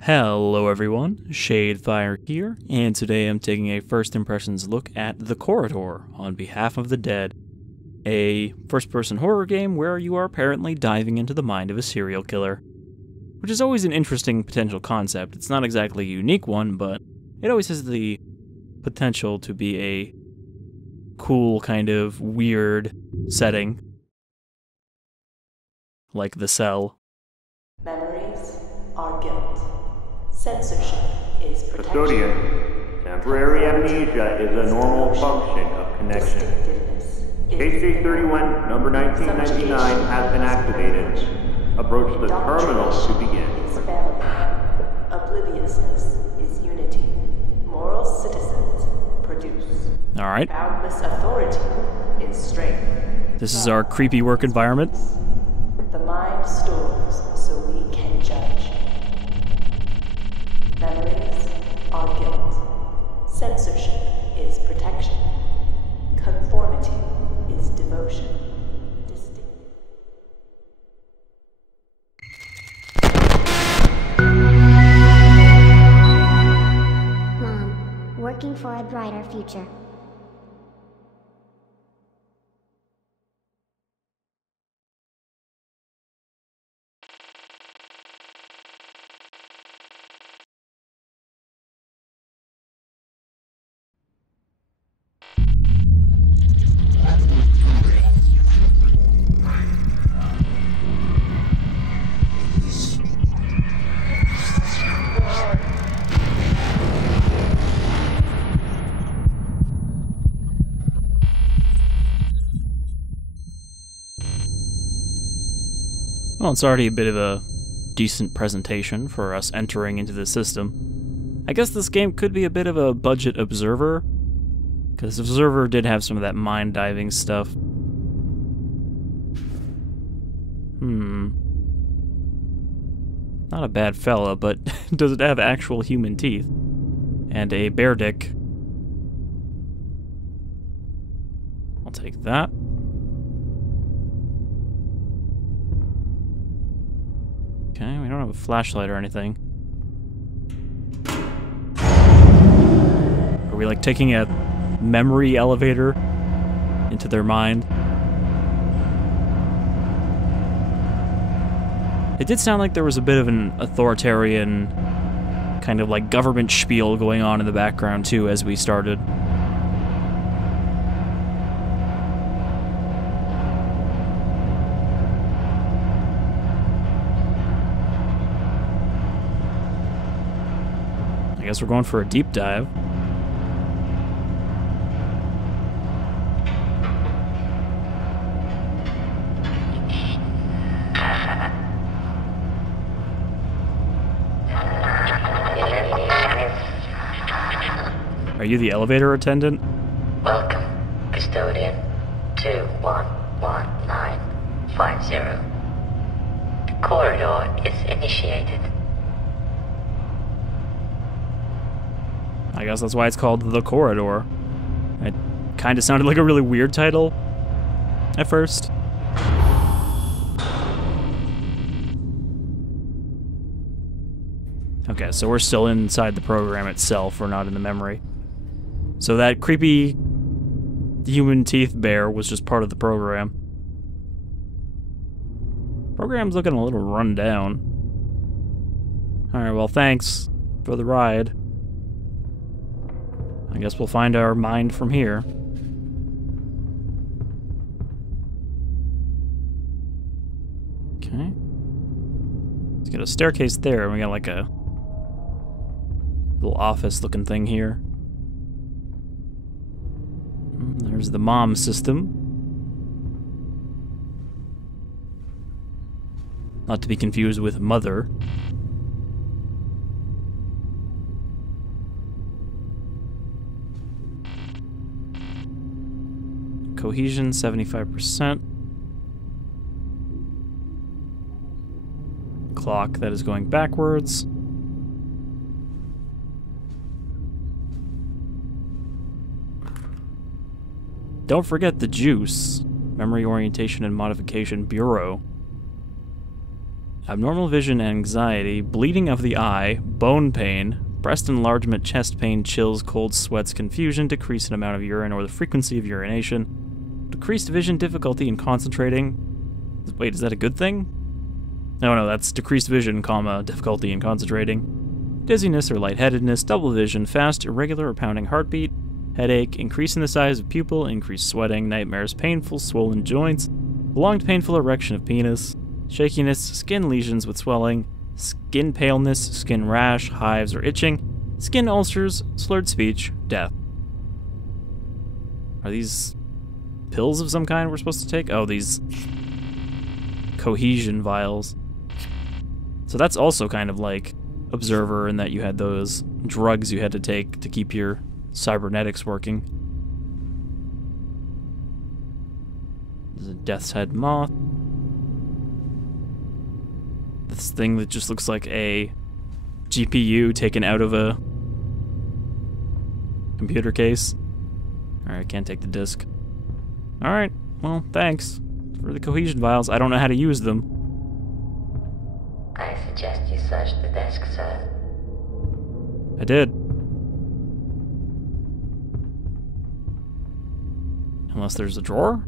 Hello everyone, Shadefire here, and today I'm taking a first impressions look at The Corridor on behalf of the dead, a first-person horror game where you are apparently diving into the mind of a serial killer, which is always an interesting potential concept. It's not exactly a unique one, but it always has the potential to be a cool kind of weird setting, like The Cell. Memories are guilt. Censorship is protection. Custodian, temporary amnesia is a normal function of connection. Case 31, number 1999 has been activated. Approach the terminal to begin. Is family. Obliviousness is unity. Moral citizens produce. Alright. Boundless authority is strength. This is our creepy work environment. The mind stores so we can judge. Memories are guilt. Censorship is protection. Conformity is devotion. Mom, working for a brighter future. Well, it's already a bit of a decent presentation for us entering into the system. I guess this game could be a bit of a budget Observer, because Observer did have some of that mind-diving stuff. Not a bad fella, but does it have actual human teeth? And a bear dick. I'll take that. Okay, we don't have a flashlight or anything. Are we like taking a memory elevator into their mind? It did sound like there was a bit of an authoritarian kind of like government spiel going on in the background too as we started. I guess we're going for a deep dive. Are you the elevator attendant? Welcome, Custodian 211950. The corridor is initiated. I guess that's why it's called The Corridor. It kind of sounded like a really weird title at first. Okay, so we're still inside the program itself, we're not in the memory. So that creepy human teeth bear was just part of the program. Program's looking a little run down. Alright, well thanks for the ride. I guess we'll find our mind from here. Okay. Let's get a staircase there, and we got like a little office-looking thing here. There's the mom system. Not to be confused with mother. Cohesion, 75%. Clock that is going backwards. Don't forget the juice. Memory Orientation and Modification Bureau. abnormal vision and anxiety, bleeding of the eye, bone pain, breast enlargement, chest pain, chills, cold sweats, confusion, decrease in amount of urine or the frequency of urination, decreased vision, difficulty in concentrating. Wait, is that a good thing? No, that's decreased vision, comma, difficulty in concentrating, dizziness or lightheadedness, double vision, fast, irregular or pounding heartbeat, headache, increase in the size of pupil, increased sweating, nightmares, painful, swollen joints, prolonged painful erection of penis, shakiness, skin lesions with swelling, skin paleness, skin rash, hives or itching, skin ulcers, slurred speech, death. Are these pills of some kind we're supposed to take? Oh, these cohesion vials. So that's also kind of like Observer in that you had those drugs you had to take to keep your cybernetics working. There's a death's head moth. This thing that just looks like a GPU taken out of a computer case. Alright, can't take the disc. Alright, well, thanks for the cohesion vials. I don't know how to use them. I suggest you search the desk, sir. I did. Unless there's a drawer?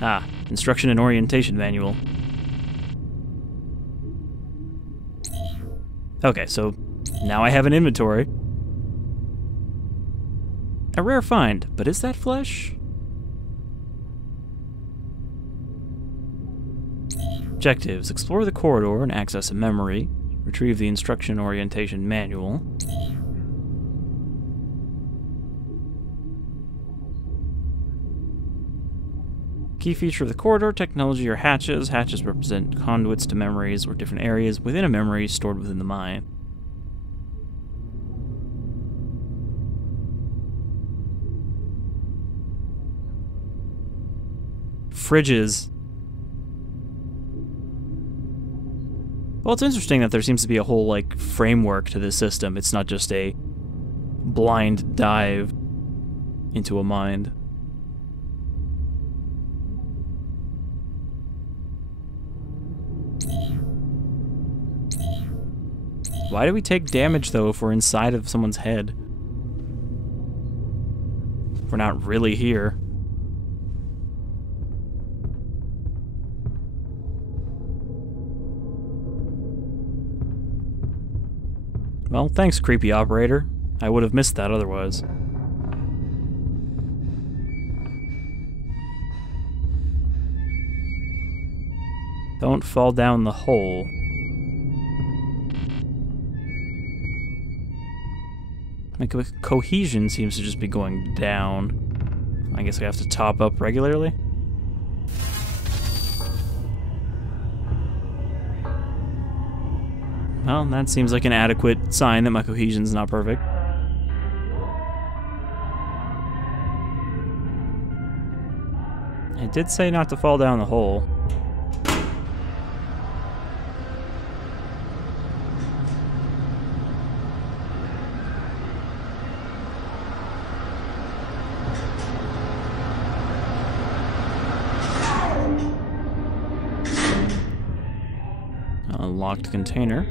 Ah, instruction and orientation manual. Okay, so now I have an inventory. A rare find, but is that flesh? Objectives: explore the corridor and access a memory. Retrieve the instruction orientation manual. Key feature of the corridor: technology or hatches. Hatches represent conduits to memories or different areas within a memory stored within the mind. Fridges. Well, it's interesting that there seems to be a whole, like, framework to this system. It's not just a blind dive into a mind. Why do we take damage, though, if we're inside of someone's head? If we're not really here. Well, thanks, creepy operator. I would have missed that otherwise. Don't fall down the hole. My cohesion seems to just be going down. I guess I have to top up regularly. Well, that seems like an adequate sign that my cohesion's not perfect. It did say not to fall down the hole. A locked container.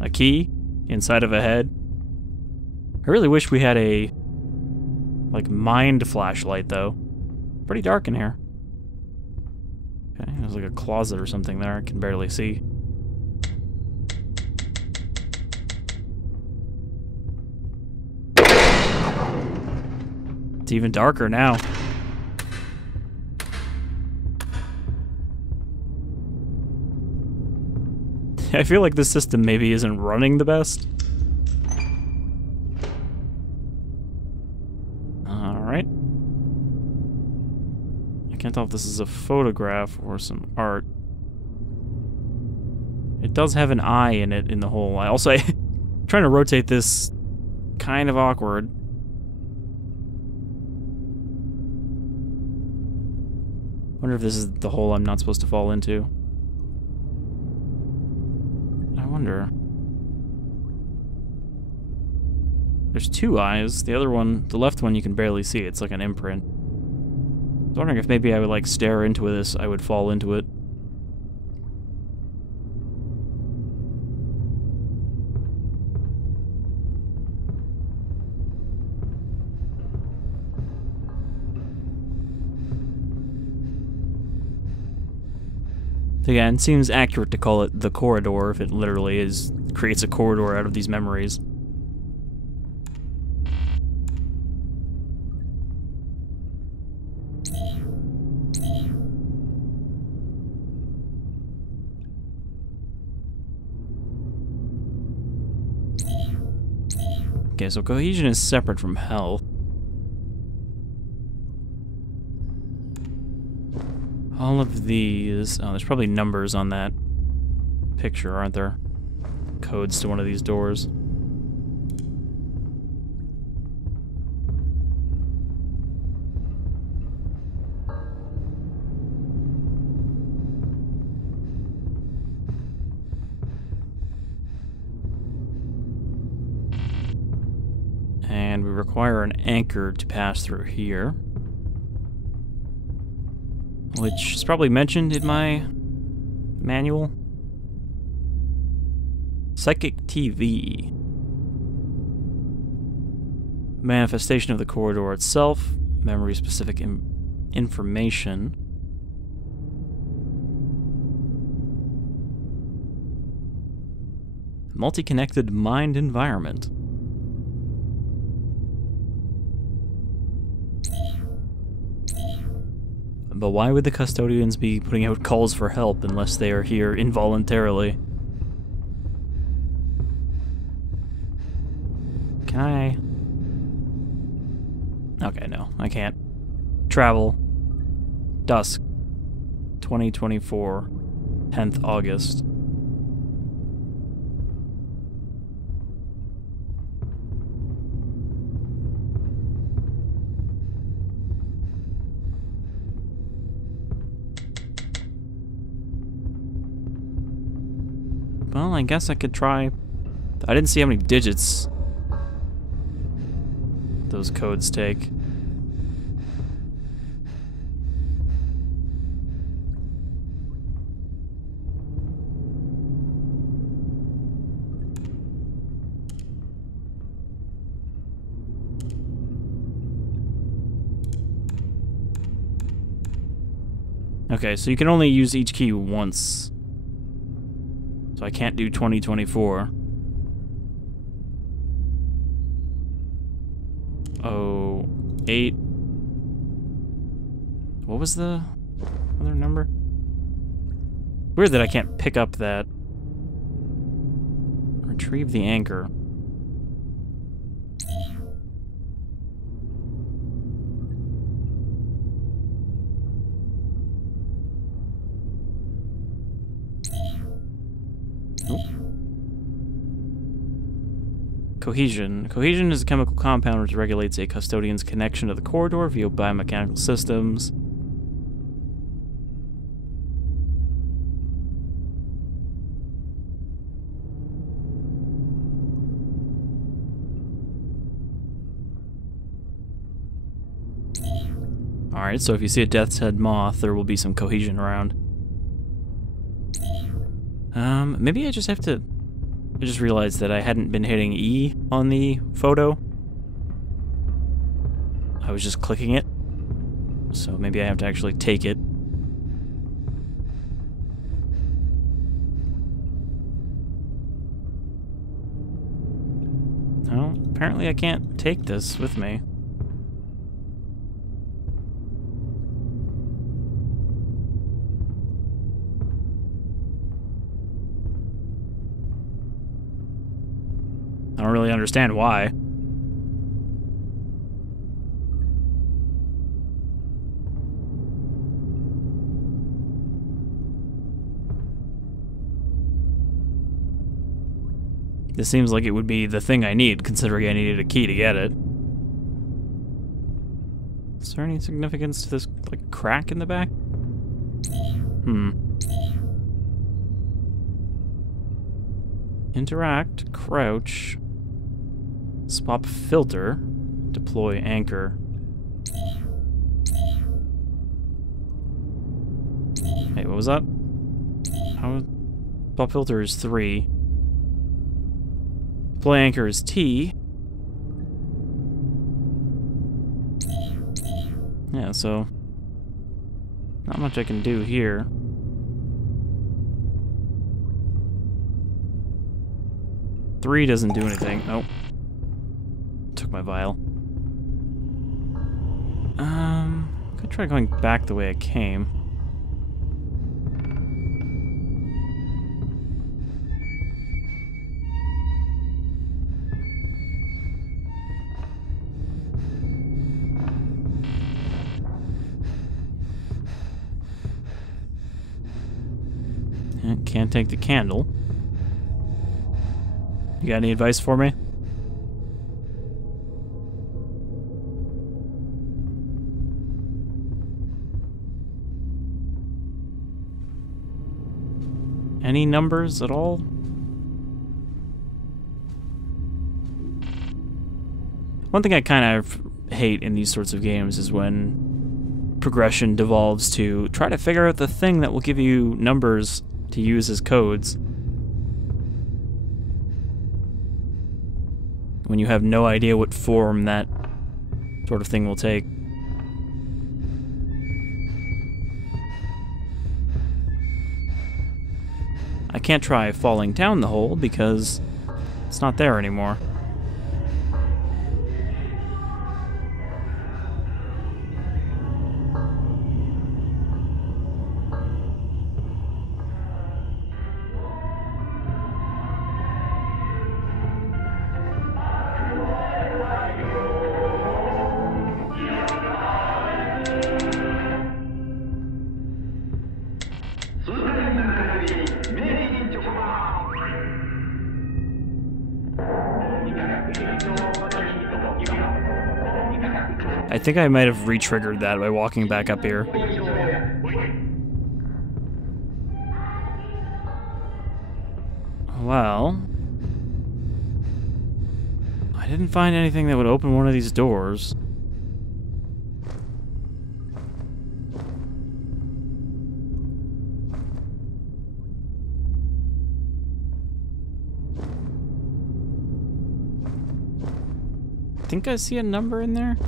A key inside of a head. I really wish we had a, like, mind flashlight, though. Pretty dark in here. Okay, there's like a closet or something there I can barely see. It's even darker now. I feel like this system maybe isn't running the best. Alright. I can't tell if this is a photograph or some art. It does have an eye in it in the hole. I also trying to rotate this kind of awkward. Wonder if this is the hole I'm not supposed to fall into. I wonder. There's two eyes. The other one, the left one, you can barely see. It's like an imprint. I was wondering if maybe I would, like, stare into this, I would fall into it. Again, it seems accurate to call it the corridor if it literally is creates a corridor out of these memories. Okay, so cohesion is separate from health. All of these... Oh, there's probably numbers on that picture, aren't there? Codes to one of these doors. And we require an anchor to pass through here. Which is probably mentioned in my manual. Psychic TV. Manifestation of the corridor itself. Memory-specific information. Multi-connected mind environment. But why would the custodians be putting out calls for help unless they are here involuntarily? Can I... Okay, no, I can't. Travel. Dusk. 2024. 10th August. Well, I guess I could try... I didn't see how many digits those codes take. Okay, so you can only use each key once. So I can't do 2024. Oh, 8. What was the other number? Weird that I can't pick up that. Retrieve the anchor. Cohesion. Cohesion is a chemical compound which regulates a custodian's connection to the corridor via biomechanical systems. Alright, so if you see a death's head moth, there will be some cohesion around. Maybe I just have to... I just realized that I hadn't been hitting E on the photo. I was just clicking it. So maybe I have to actually take it. No, apparently I can't take this with me. I don't really understand why. This seems like it would be the thing I need, considering I needed a key to get it. Is there any significance to this, like, crack in the back? Interact, crouch. Swap filter. Deploy anchor. Hey, what was that? How? Swap filter is 3. Deploy anchor is T. Yeah, so not much I can do here. Three doesn't do anything. Oh. Took my vial. Could try going back the way I came. Can't take the candle. You got any advice for me? Any numbers at all? One thing I kind of hate in these sorts of games is when progression devolves to try to figure out the thing that will give you numbers to use as codes when you have no idea what form that sort of thing will take. I can't try falling down the hole because it's not there anymore. I think I might have re-triggered that by walking back up here. Well, I didn't find anything that would open one of these doors. I think I see a number in there.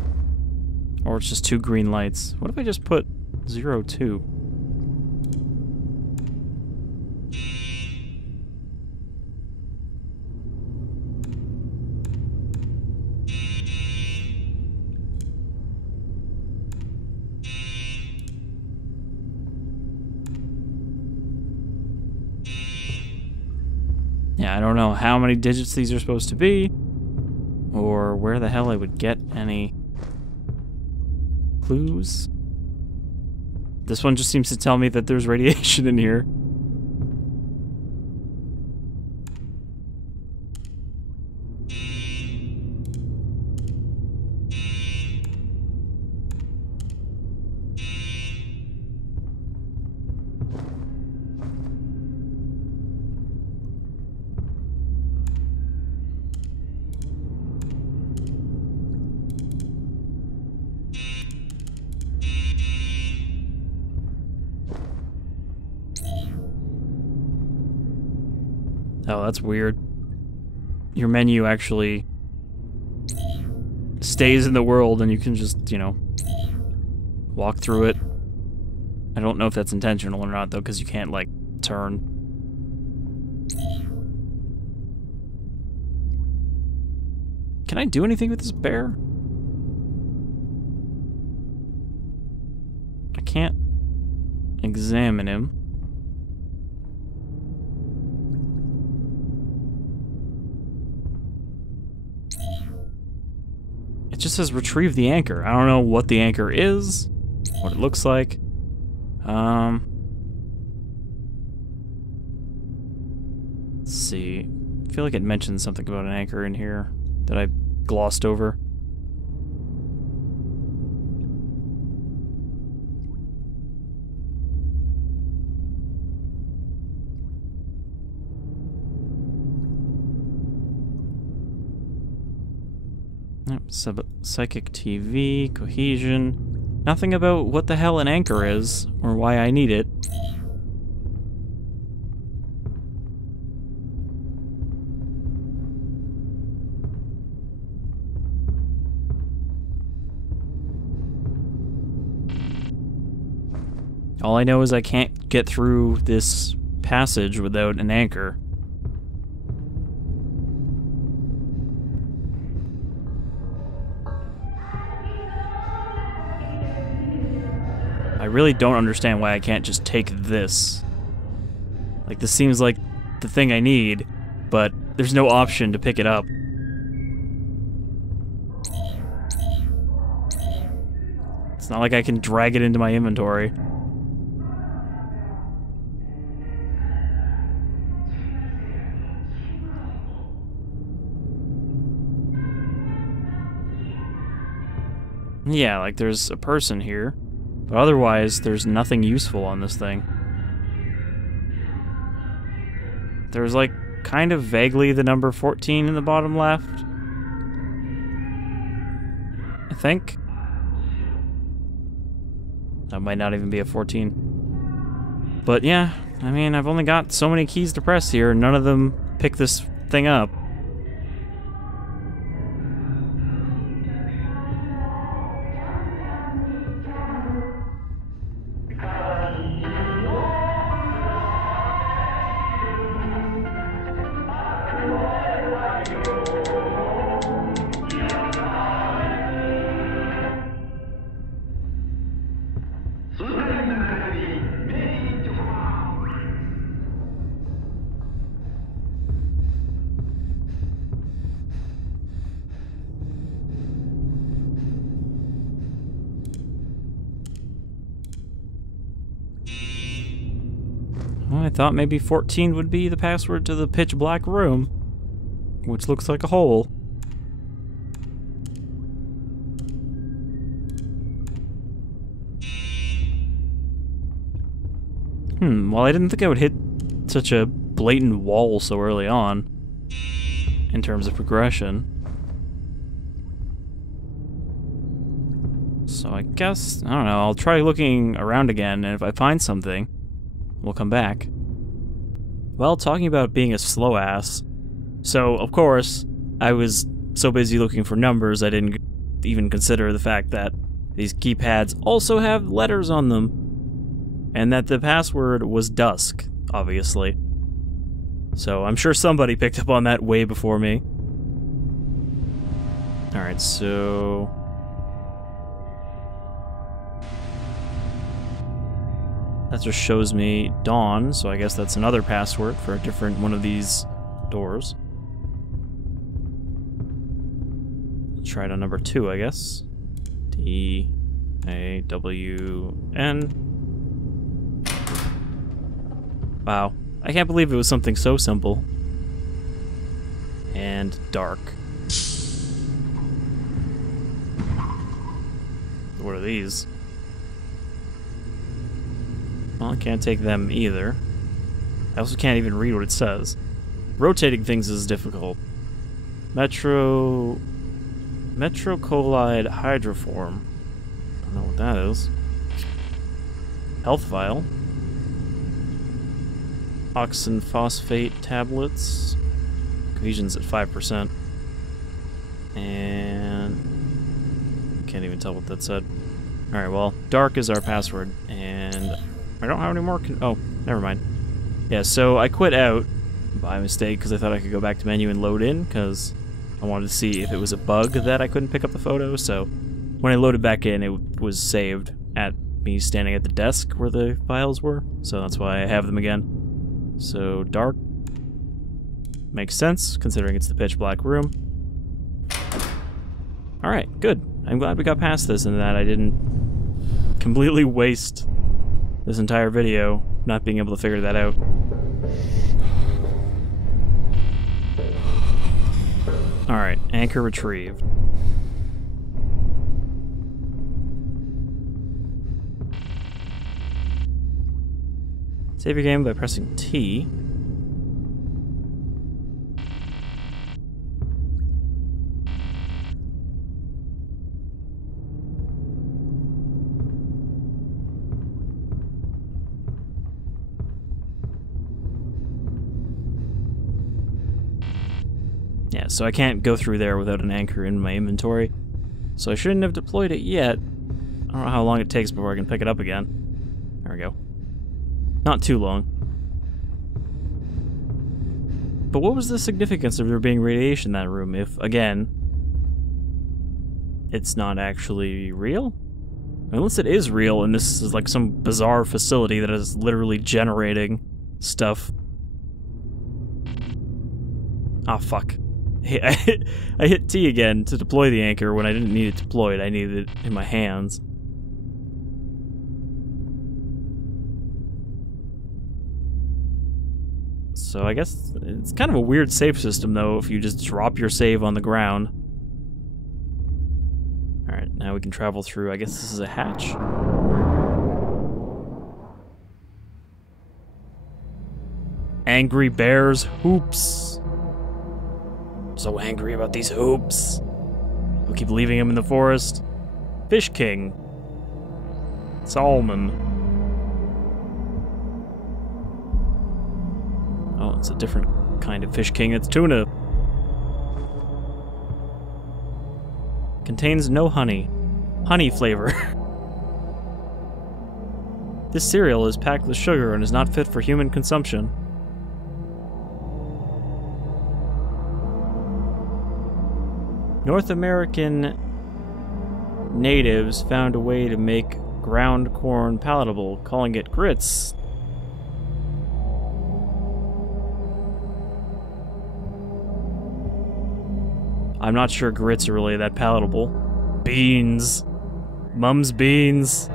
Or it's just 2 green lights. What if I just put 02? Yeah, I don't know how many digits these are supposed to be, or where the hell I would get any clues. This one just seems to tell me that there's radiation in here. Oh, that's weird. Your menu actually stays in the world and you can just, you know, walk through it. I don't know if that's intentional or not, though, because you can't, like, turn. Can I do anything with this bear? I can't examine him. It just says retrieve the anchor. I don't know what the anchor is, what it looks like. Let's see. I feel like it mentioned something about an anchor in here that I glossed over. Yep, psychic TV, cohesion. Nothing about what the hell an anchor is, or why I need it. All I know is I can't get through this passage without an anchor. I really don't understand why I can't just take this. Like, this seems like the thing I need, but there's no option to pick it up. It's not like I can drag it into my inventory. Yeah, like there's a person here, but otherwise there's nothing useful on this thing. There's like kind of vaguely the number 14 in the bottom left, I think. That might not even be a 14. But yeah, I mean, I've only got so many keys to press here, none of them pick this thing up. Well, I thought maybe 14 would be the password to the pitch black room, which looks like a hole. Well, I didn't think I would hit such a blatant wall so early on, in terms of progression. So I guess, I don't know, I'll try looking around again, and if I find something, we'll come back. Well, talking about being a slow ass, so of course, I was so busy looking for numbers I didn't even consider the fact that these keypads also have letters on them, and that the password was dusk, obviously. So I'm sure somebody picked up on that way before me. Alright, so... that just shows me dawn, so I guess that's another password for a different one of these doors. Let's try it on number 2, I guess. D-A-W-N. Wow. I can't believe it was something so simple. And dark. What are these? Well, I can't take them either. I also can't even read what it says. Rotating things is difficult. Metrocolloid hydroform. I don't know what that is. Health vial. Oxenphosphate tablets. Cohesion's at 5%. And... can't even tell what that said. Alright, well, dark is our password, and... I don't have any more oh, never mind. Yeah, so I quit out by mistake because I thought I could go back to menu and load in because I wanted to see if it was a bug that I couldn't pick up the photo. So when I loaded back in, it was saved at me standing at the desk where the files were. So that's why I have them again. So dark makes sense considering it's the pitch black room. Alright, good. I'm glad we got past this and that I didn't completely waste this entire video not being able to figure that out. Alright, anchor retrieved. Save your game by pressing T. Yeah, so I can't go through there without an anchor in my inventory. So I shouldn't have deployed it yet. I don't know how long it takes before I can pick it up again. There we go. Not too long. But what was the significance of there being radiation in that room if, again, it's not actually real? Unless it is real and this is like some bizarre facility that is literally generating stuff. Ah, fuck. I hit T again to deploy the anchor when I didn't need it deployed. I needed it in my hands. So I guess it's kind of a weird save system, though, if you just drop your save on the ground. Alright, now we can travel through. I guess this is a hatch. Angry bears hoops. So angry about these hoops. We'll keep leaving him in the forest. Fish King. Salmon. Oh, it's a different kind of Fish King. It's tuna. Contains no honey. Honey flavor. This cereal is packed with sugar and is not fit for human consumption. North American natives found a way to make ground corn palatable, calling it grits. I'm not sure grits are really that palatable. Beans. Mum's beans.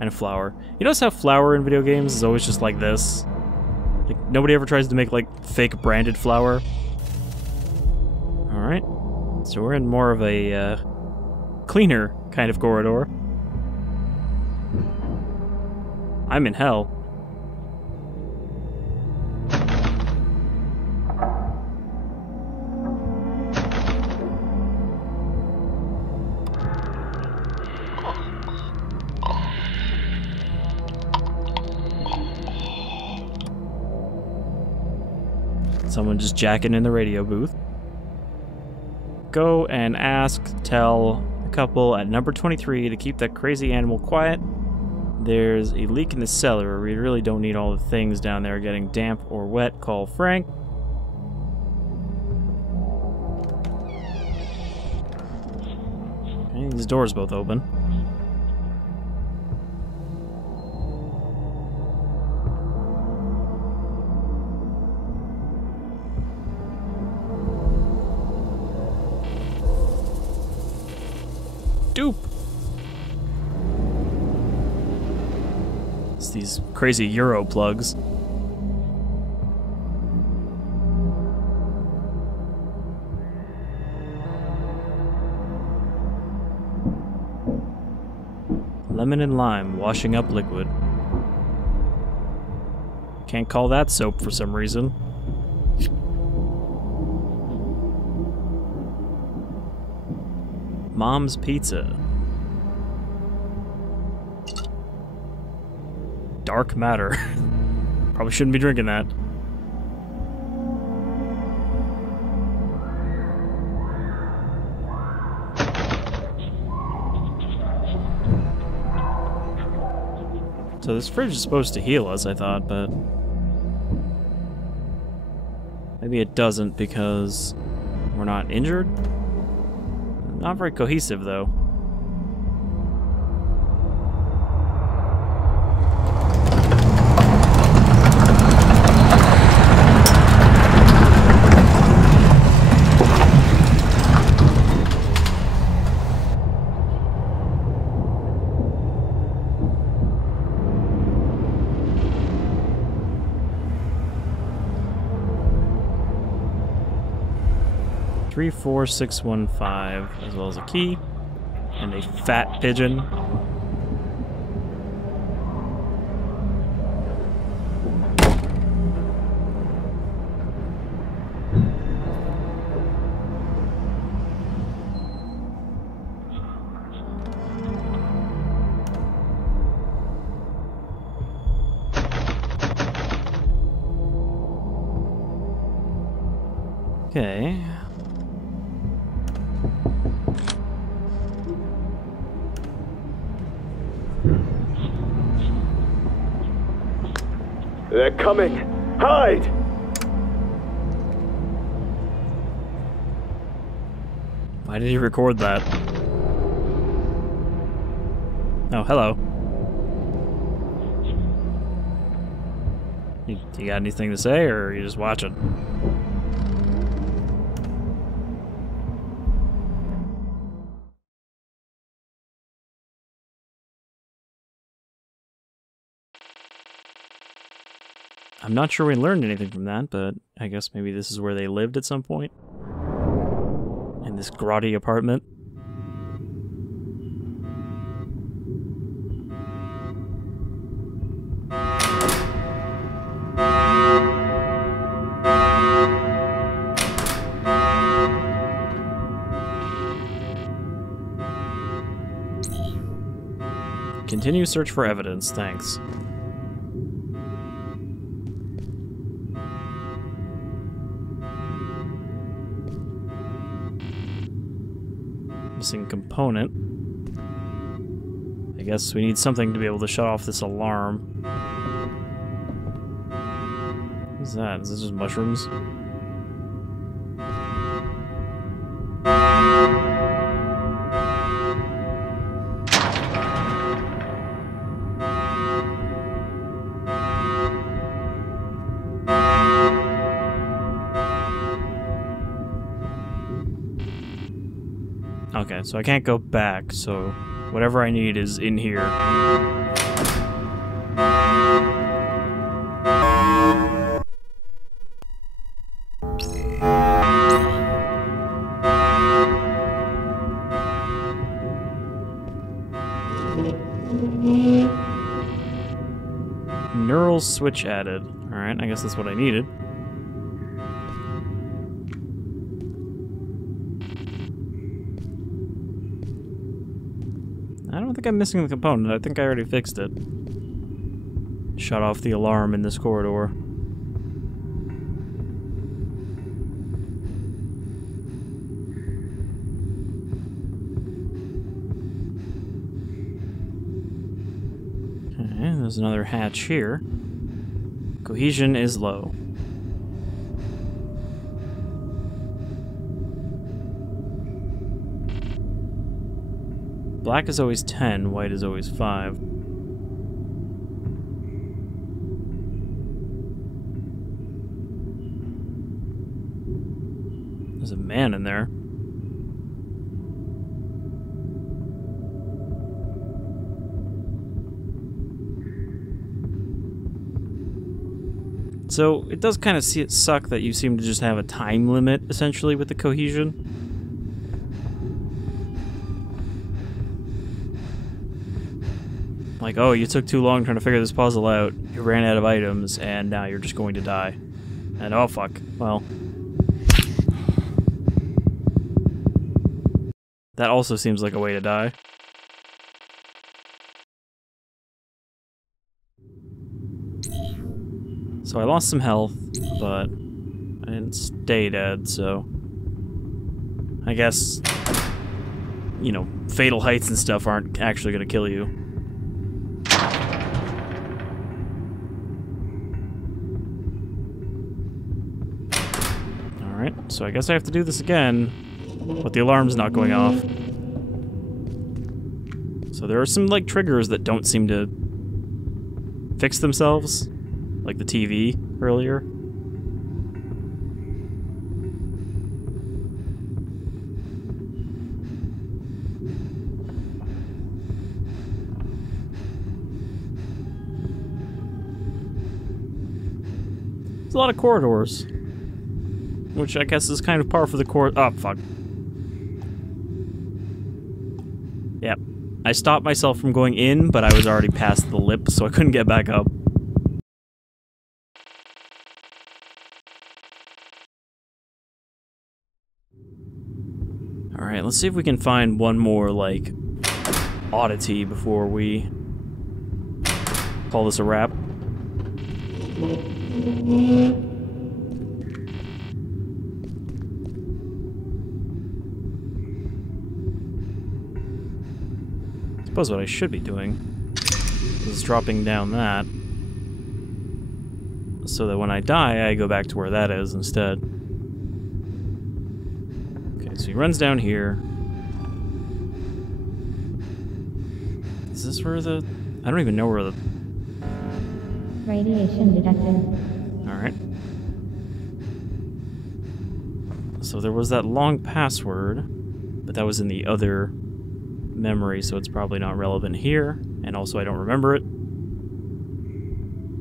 And flour. You notice how flour in video games is always just like this? Like, nobody ever tries to make, like, fake branded flour. Alright. So we're in more of a, cleaner kind of corridor. I'm in hell. Someone just jacking in the radio booth. Go and tell the couple at number 23 to keep that crazy animal quiet. There's a leak in the cellar. We really don't need all the things down there getting damp or wet. Call Frank. Okay, these doors both open. Dupe. It's these crazy Euro plugs. Lemon and lime washing up liquid. Can't call that soap for some reason. Mom's Pizza. Dark matter. Probably shouldn't be drinking that. So this fridge is supposed to heal us, I thought, but maybe it doesn't because we're not injured? Not very cohesive, though. Three, 4, 6, 1, 5, as well as a key and a fat pigeon. Okay. They're coming! Hide! Why did he record that? Oh, hello. You got anything to say, or are you just watching? I'm not sure we learned anything from that, but I guess maybe this is where they lived at some point. In this grotty apartment. Continue search for evidence, thanks. Missing component. I guess we need something to be able to shut off this alarm. What's that? Is this just mushrooms? Okay, so I can't go back, so whatever I need is in here. Neural switch added. Alright, I guess that's what I needed. I don't think I'm missing the component. I think I already fixed it. Shut off the alarm in this corridor. Okay, there's another hatch here. Cohesion is low. Black is always 10, white is always 5. There's a man in there. So, it does kind of suck that you seem to just have a time limit, essentially, with the cohesion. Like, oh, you took too long trying to figure this puzzle out, you ran out of items, and now you're just going to die. And oh fuck, well. That also seems like a way to die. So I lost some health, but I didn't stay dead, so... I guess, you know, fatal heights and stuff aren't actually gonna kill you. Alright, so I guess I have to do this again, but the alarm's not going off. So there are some, like, triggers that don't seem to fix themselves, like the TV earlier. There's a lot of corridors. Which I guess is kind of par for the course. Oh, fuck. Yep. I stopped myself from going in, but I was already past the lip, so I couldn't get back up. Alright, let's see if we can find one more, like, oddity before we call this a wrap. suppose what I should be doing is dropping down that, so that when I die, I go back to where that is instead. Okay, so he runs down here. Is this where the... I don't even know where the... Radiation detected. Alright. So there was that long password, but that was in the other memory, so it's probably not relevant here, and also I don't remember it.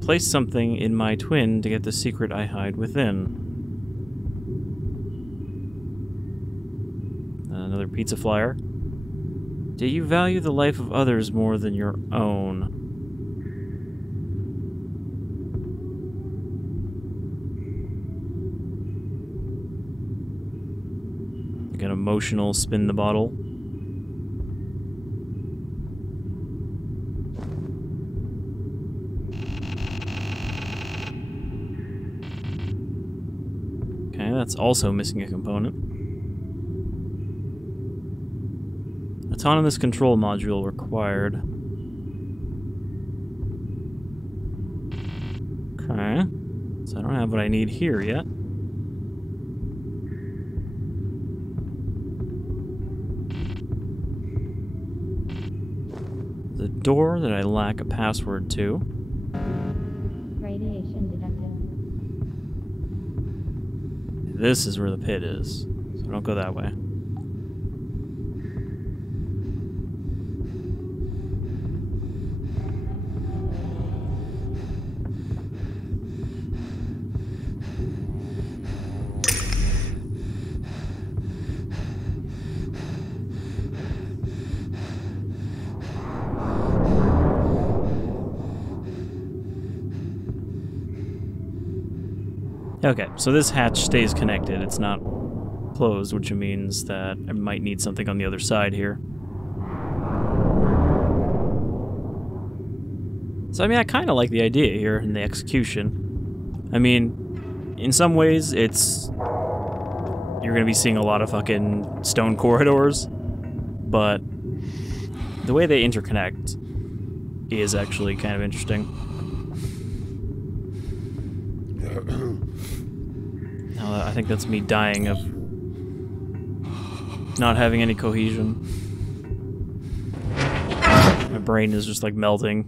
Place something in my twin to get the secret I hide within. Another pizza flyer. Do you value the life of others more than your own? Like an emotional spin the bottle. Okay, that's also missing a component. Autonomous control module required. Okay. So I don't have what I need here yet. The door that I lack a password to. Radiation detected. This is where the pit is. So don't go that way. Okay, so this hatch stays connected. It's not closed, which means that I might need something on the other side here. So, I mean, I kind of like the idea here in the execution. I mean, in some ways, it's... You're gonna be seeing a lot of fucking stone corridors, but the way they interconnect is actually kind of interesting. I think that's me dying of not having any cohesion. My brain is just like melting.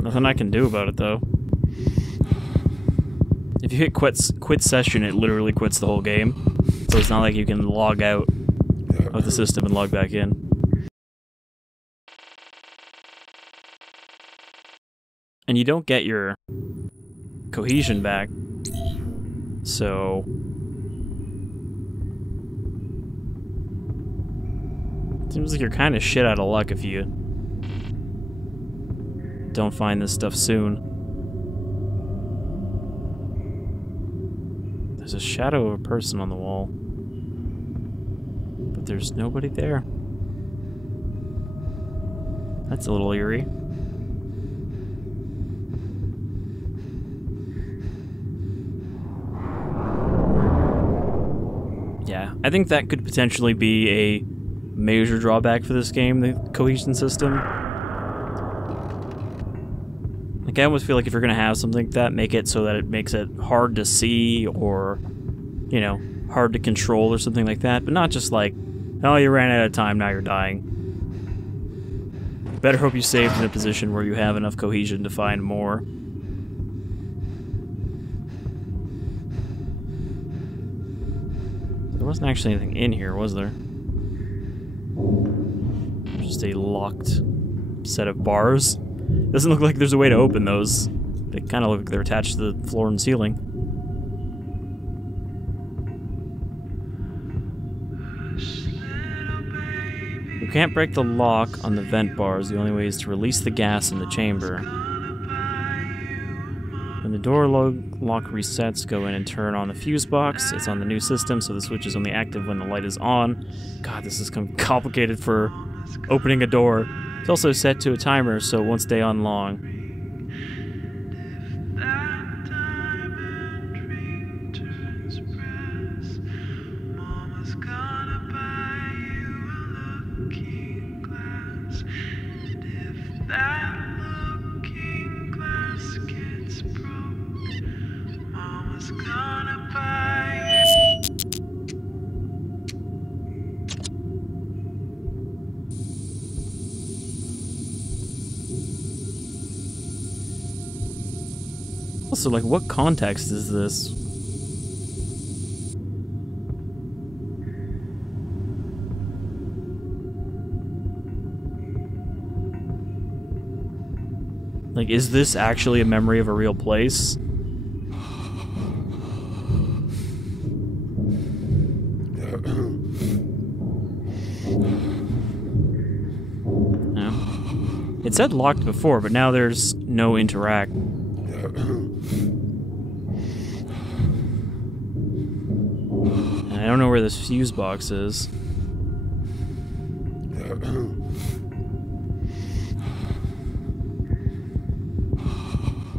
Nothing I can do about it though. If you hit quit session, it literally quits the whole game. So it's not like you can log out of the system and log back in. And you don't get your cohesion back. So... Seems like you're kind of shit out of luck if you don't find this stuff soon. There's a shadow of a person on the wall, but there's nobody there. That's a little eerie. Yeah, I think that could potentially be a major drawback for this game, the cohesion system. Like, I almost feel like if you're gonna have something like that, make it so that it makes it hard to see or, you know, hard to control or something like that, but not just like, oh, you ran out of time, now you're dying. Better hope you saved in a position where you have enough cohesion to find more. There wasn't actually anything in here, was there? Just a locked set of bars. Doesn't look like there's a way to open those. They kind of look like they're attached to the floor and ceiling. You can't break the lock on the vent bars. The only way is to release the gas in the chamber. When the door lock resets, go in and turn on the fuse box. It's on the new system, so the switch is only active when the light is on. God, this is complicated for opening a door. It's also set to a timer, so it won't stay on long. Also, like, what context is this? Like, is this actually a memory of a real place? No. It said locked before, but now there's no interact. I don't know where this fuse box is.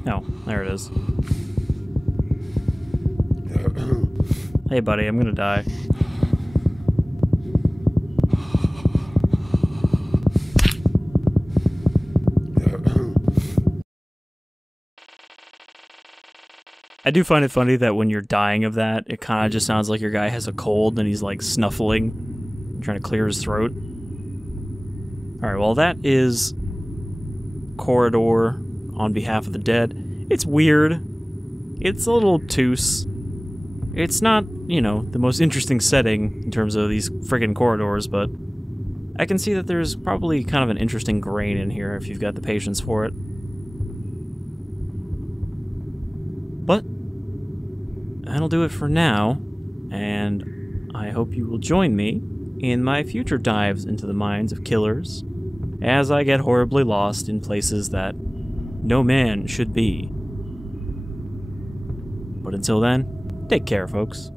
Oh, there it is. Hey buddy, I'm gonna die. I do find it funny that when you're dying of that, it kind of just sounds like your guy has a cold and he's like snuffling, trying to clear his throat. Alright, well that is Corridor on Behalf of the Dead. It's weird. It's a little obtuse. It's not, you know, the most interesting setting in terms of these friggin' corridors, but I can see that there's probably kind of an interesting grain in here if you've got the patience for it. But that'll do it for now, and I hope you will join me in my future dives into the minds of killers as I get horribly lost in places that no man should be. But until then, take care, folks.